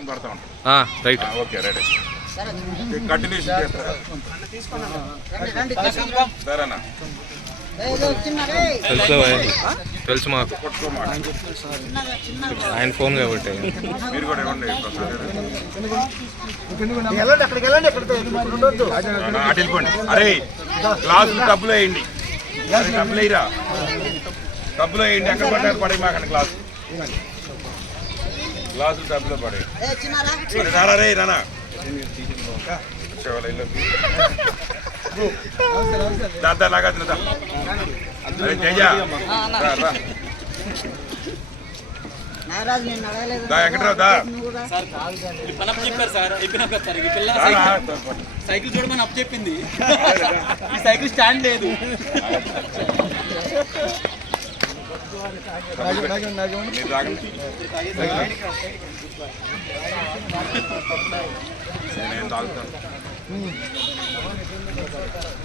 Recording పడతా ఉంటాం. Right. Okay ready. Continuation చేస్తారా? సరేనా? తెలుసు మాకు, ఆయన ఫోన్ కాబట్టి. మీరు కూడా ఇవ్వండి. అటు వెళ్ళిపోండి. అరే గ్లాసులు టబ్బులో వేయండి, టబ్బులు వేయరా, టబ్బులో వేయండి. ఎక్కడ పడ్డారు పడే మాకండి గ్లాసు, గ్లాసులు టబ్బులో పడే. రారా రే రానా దాదా లాగా తినదా. అరే జయ ఎక్కడరా దా సైకిల్ చూడమని అప్ చెప్పింది. ఈ సైకిల్ స్టాండ్ లేదు.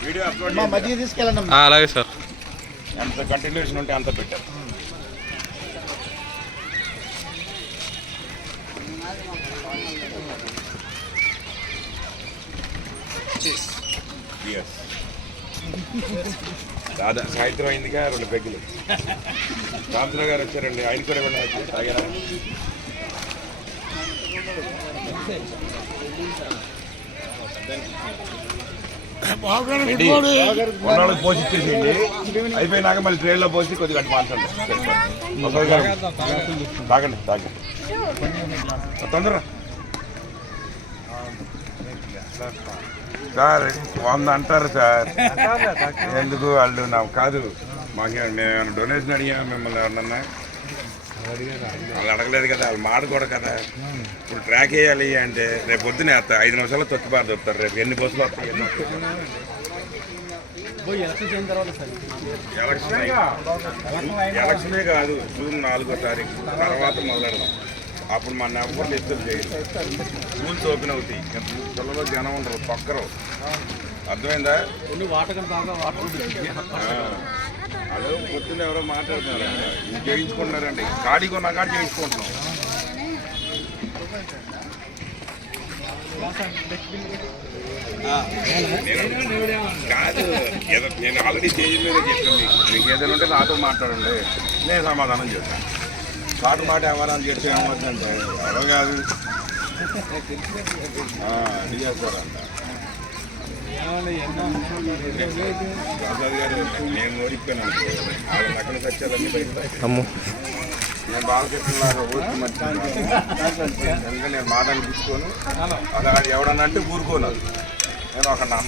వీడియో అప్లోడ్ తీసుకెళ్ళండి. అలాగే సార్. ఎంత కంటిన్యూషన్ ఉంటే అంత పెట్టారు. దాదా సాయంత్రం అయిందిగా 2 పెగ్గులు. రామచంద్ర గారు వచ్చారండి, ఆయన కూడా తాగారా? కొన్నాళ్ళకి పోసి ఇచ్చేసేయండి, అయిపోయినాక మళ్ళీ ట్రైన్లో పోసి కొద్దిగా అటు మార్చండి. తాగండి తాగండి తొందర సార్. 100 అంటారు సార్, ఎందుకు వాళ్ళు నాకు కాదు. మాకు మేము డొనేషన్ అడిగా మిమ్మల్ని ఎవరన్నా? వాళ్ళు అడగలేదు కదా, వాళ్ళు మాట కూడా కదా. ఇప్పుడు ట్రాక్ వేయాలి అంటే రేపు పొద్దునే వేస్తా, 5 నిమిషాల్లో తొక్కిపారు చెప్తారు. రేపు ఎన్ని బస్సులు వస్తాయి? ఎలక్షనే కాదు, జూన్ 4వ తారీఖు తర్వాత మొదలెడదాం. అప్పుడు మా నెంబర్లు ఎత్తులు చేయాలి. స్కూల్స్ ఓపెన్ అవుతాయి, పిల్లలు జనం ఉండరు, పక్కరు. అర్థమైందా? అదే పొద్దున్న ఎవరో మాట్లాడుతున్నారండి, చేయించుకుంటున్నారండి. గాడి కొన్నా కాడ చేయించుకుంటున్నాం. కాదు, నేను ఆల్రెడీ స్టేజ్ మీద చెప్పాను. మీకు ఏదైనా ఉంటే నాతో మాట్లాడండి, నేను సమాధానం చేస్తాను. పాట మాట వ్యవహారాలు చేస్తే ఏమవుతుందంటే ఎవరో కాదు అది చేస్తారంట. ప్రసాద్ గారు నేను ఓడిపోయాను, వాళ్ళ నక్కలు తెచ్చారని బయట. నేను బాలకృష్ణలాగా ఓడికి మర్చిపోయాను. ఎందుకంటే నేను మాట అనిపించుకోను, అలా ఎవడన్నా అంటే ఊరుకోను. నేను ఒక అన్నం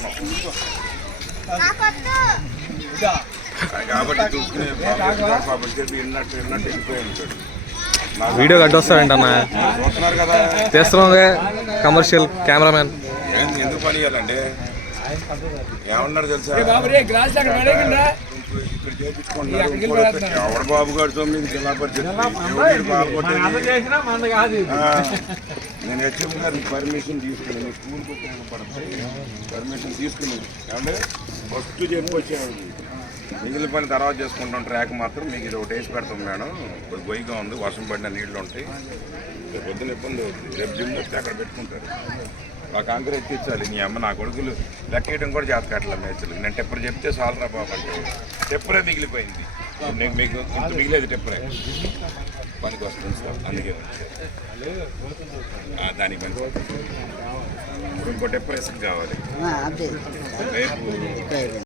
కాబట్టి చూసుకునే పాపం చెప్పి విన్నట్టు వెళ్ళిపోయి ఉంటాడు. వీడియో కట్టొస్తాడంట అన్న, చూస్తున్నారు కదా, చేస్తున్నాం కమర్షియల్ కెమెరామెన్. ఎందుకు పని చేయాలండి? ఏమన్నారు తెలుసా, ఇక్కడ చేయించుకుంటున్నారు. ఎవడ బాబు గారు 9 జిల్లా పరిషత్ నేను హెచ్ఎం గారిని పర్మిషన్ తీసుకుని స్కూల్కి ఉపయోగపడుతుంది. పర్మిషన్ తీసుకుని అంటే ఫస్ట్ చెప్పొచ్చాను, మిగిలిన పని తర్వాత చేసుకుంటాం. ట్రాక్ మాత్రం మీకు ఇది ఒకటి వేసి పెడతాం మేడం, ఇప్పుడు గొయ్యిగా ఉంది, వర్షం పడిన నీళ్ళు ఉంటాయి, పొద్దున ఇబ్బంది అవుతుంది. రేపు జిమ్ వస్తే అక్కడ పెట్టుకుంటారు. ఆ కాంక్రీట్ ఎత్తించాలి. నీ అమ్మ నా కొడుకులు లెక్కేయడం కూడా చేత కట్టలే మేచలు. నేను టెప్పర్ చెప్తే సాలరా బాబు అంటే టెప్పరే మిగిలిపోయింది. నేను మీకు ఇంత మిగిలేదు, టెప్పరే పనికి వస్తుంది సార్. అందుకే దానికి పని ఇంకో టెప్పరేషన్ కావాలి రేపు.